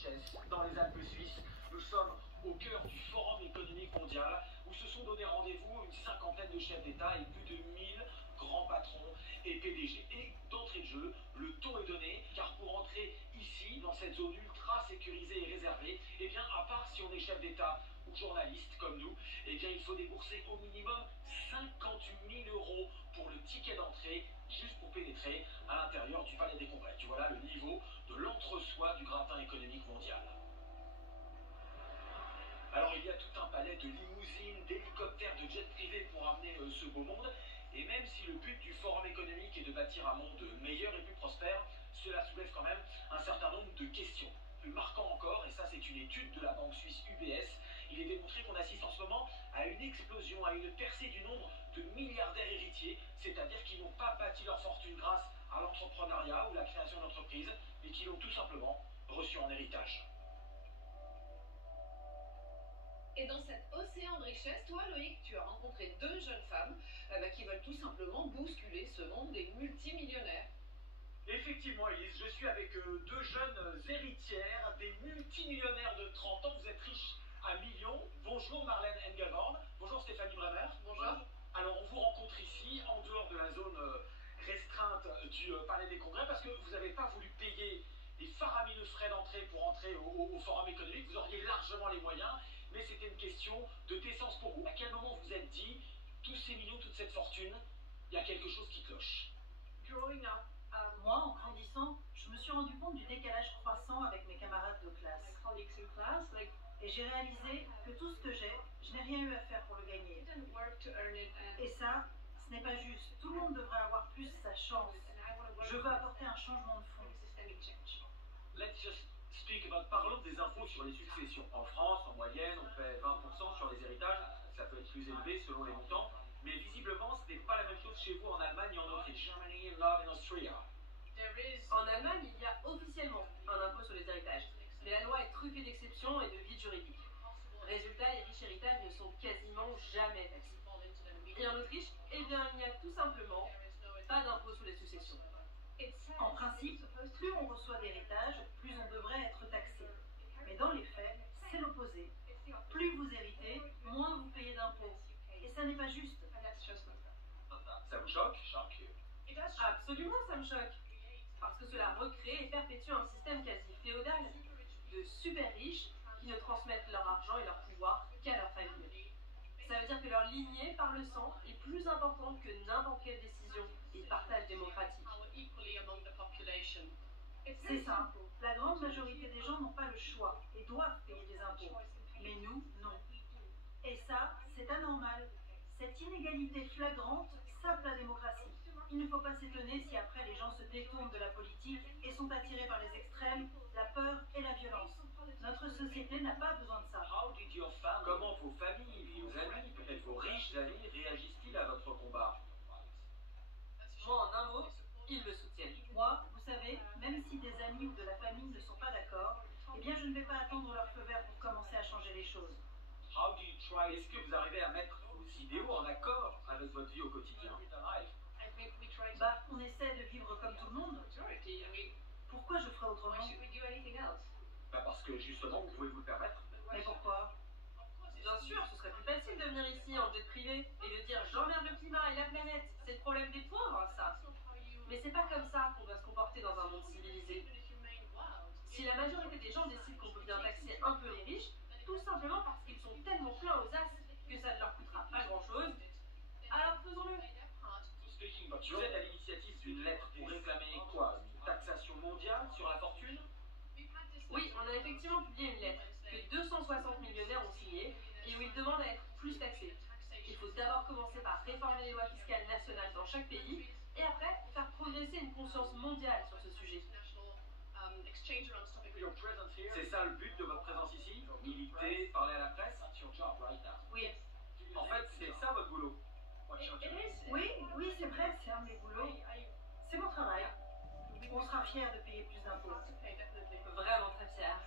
richesse dans les Alpes suisses. Nous sommes au cœur du Forum économique mondial où se sont donné rendez-vous une cinquantaine de chefs d'État et plus de 1000 grands patrons et PDG. Et d'entrée de jeu, le ton est donné car pour entrer ici, dans cette zone ultra sécurisée et réservée, eh bien à part si on est chef d'État ou journaliste comme nous, eh bien il faut débourser au minimum 50 000 euros pour le ticket d'entrée juste pour pénétrer à l'intérieur du Palais des Congrès. Tu vois là le niveau de l'entre-soi du gratin économique mondial. Alors il y a tout un palais de limousines, d'hélicoptères, de jets privés pour amener ce beau monde. Et même si le but du Forum économique est de bâtir un monde meilleur et plus prospère, cela soulève quand même un certain nombre de questions. Plus marquant encore, et ça c'est une étude de la banque suisse UBS, il est démontré qu'on assiste en ce moment à une explosion, à une percée du nombre de milliardaires héritiers, c'est-à-dire qui n'ont pas bâti leur fortune grâce à l'entrepreneuriat ou la création d'entreprises, mais qui l'ont tout simplement reçu en héritage. Et dans cet océan de richesse, toi Loïc, tu as rencontré deux jeunes femmes qui veulent tout simplement bousculer ce monde des multimillionnaires. Effectivement, Elise, je suis avec deux jeunes héritières, des multimillionnaires de 30 ans. Vous êtes riches à millions. Bonjour Marlène Engelhorn. Bonjour Stéphanie Bremer. Bonjour. Alors, on vous rencontre ici, en dehors de la zone restreinte du Palais des Congrès, parce que vous n'avez pas voulu payer les faramineux frais d'entrée pour entrer au Forum économique. Vous auriez largement les moyens, mais c'était une question de décence pour vous. À quel moment vous vous êtes dit, tous ces millions, toute cette fortune, il y a quelque chose qui cloche? Growing up, moi, en grandissant, je me suis rendu compte du décalage croissant avec mes camarades de classe. Et j'ai réalisé que tout ce que j'ai, je n'ai rien eu à faire pour le gagner. Et ça, ce n'est pas juste. Tout le monde devrait avoir plus sa chance. Je veux apporter un changement de fond. Let's just speak about. Parlons des impôts sur les successions. En France, en moyenne, on paie 20% sur les héritages. Ça peut être plus élevé selon les montants. Mais visiblement, ce n'est pas la même chose chez vous en Allemagne et en Autriche. En Allemagne, il y a officiellement un impôt sur les héritages. Mais la loi est truffée d'exceptions et de vides juridiques. Résultat, les riches héritages ne sont quasiment jamais taxés. Et en Autriche, eh bien, il n'y a tout simplement pas d'impôt sur les successions. En principe, plus on reçoit d'héritage, plus on devrait être taxé. Mais dans les faits, c'est l'opposé. Plus vous héritez, moins vous payez d'impôts. Et ça n'est pas juste. Ça vous choque? Absolument, ça me choque. Parce que cela recrée et perpétue un système quasi féodal de super riches qui ne transmettent leur argent et leur pouvoir qu'à leur famille. Ça veut dire que leur lignée par le sang est plus importante que n'importe quelle décision et partage démocratique. C'est simple. La grande majorité des gens n'ont pas le choix et doivent payer des impôts. Mais nous, non. Et ça, c'est anormal. Cette inégalité flagrante sape la démocratie. Il ne faut pas s'étonner si après les gens se détournent de la politique et sont attirés par les extrêmes, la peur et la violence. Notre société n'a pas besoin de ça. Comment vos familles, vos amis, peut-être vos riches amis, réagissent-ils à votre combat? Moi, en un mot, ils me soutiennent. Moi, vous savez, même si des amis ou de la famille ne sont pas d'accord, eh bien je ne vais pas attendre leur feu vert pour commencer à changer les choses. Est-ce que vous arrivez à mettre vos idéaux en accord avec votre vie au quotidien? Bah, on essaie de vivre comme tout le monde. Pourquoi je ferais autrement? Bah parce que justement, vous pouvez vous le permettre. Mais pourquoi? Bien sûr, ce serait plus facile de venir ici en jet privé et de dire j'emmerde le climat et la planète, c'est le problème des pauvres, ça. Mais c'est pas comme ça qu'on doit se comporter dans un monde civilisé. Si la majorité des gens décident qu'on peut bien taxer un peu les riches, tout simplement parce qu'ils sont tellement pleins aux as que ça ne leur coûtera pas grand-chose, alors faisons-le. Vous êtes à l'initiative d'une lettre pour réclamer quoi? Une taxation mondiale sur la fortune? Oui, on a effectivement publié une lettre que 260 millionnaires ont signée et où ils demandent à être plus taxés. Il faut d'abord commencer par réformer les lois fiscales nationales dans chaque pays et après faire progresser une conscience mondiale sur ce sujet. C'est ça le but de votre présence ici? Militer, parler à la presse? Oui. En fait, c'est ça votre boulot. Oui, c'est vrai, c'est un de mes boulots. C'est mon travail. On sera fiers de payer plus d'impôts. Vraiment très fiers.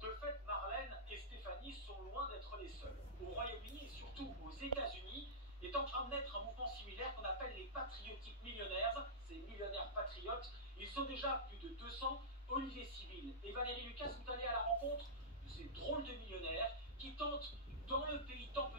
De fait, Marlène et Stéphanie sont loin d'être les seuls. Au Royaume-Uni et surtout aux États-Unis est en train de naître un mouvement similaire qu'on appelle les patriotic millionaires. ces millionnaires patriotes. Ils sont déjà plus de 200. Olivier Civil et Valérie Lucas sont allés à la rencontre de ces drôles de millionnaires qui tentent, dans le pays tant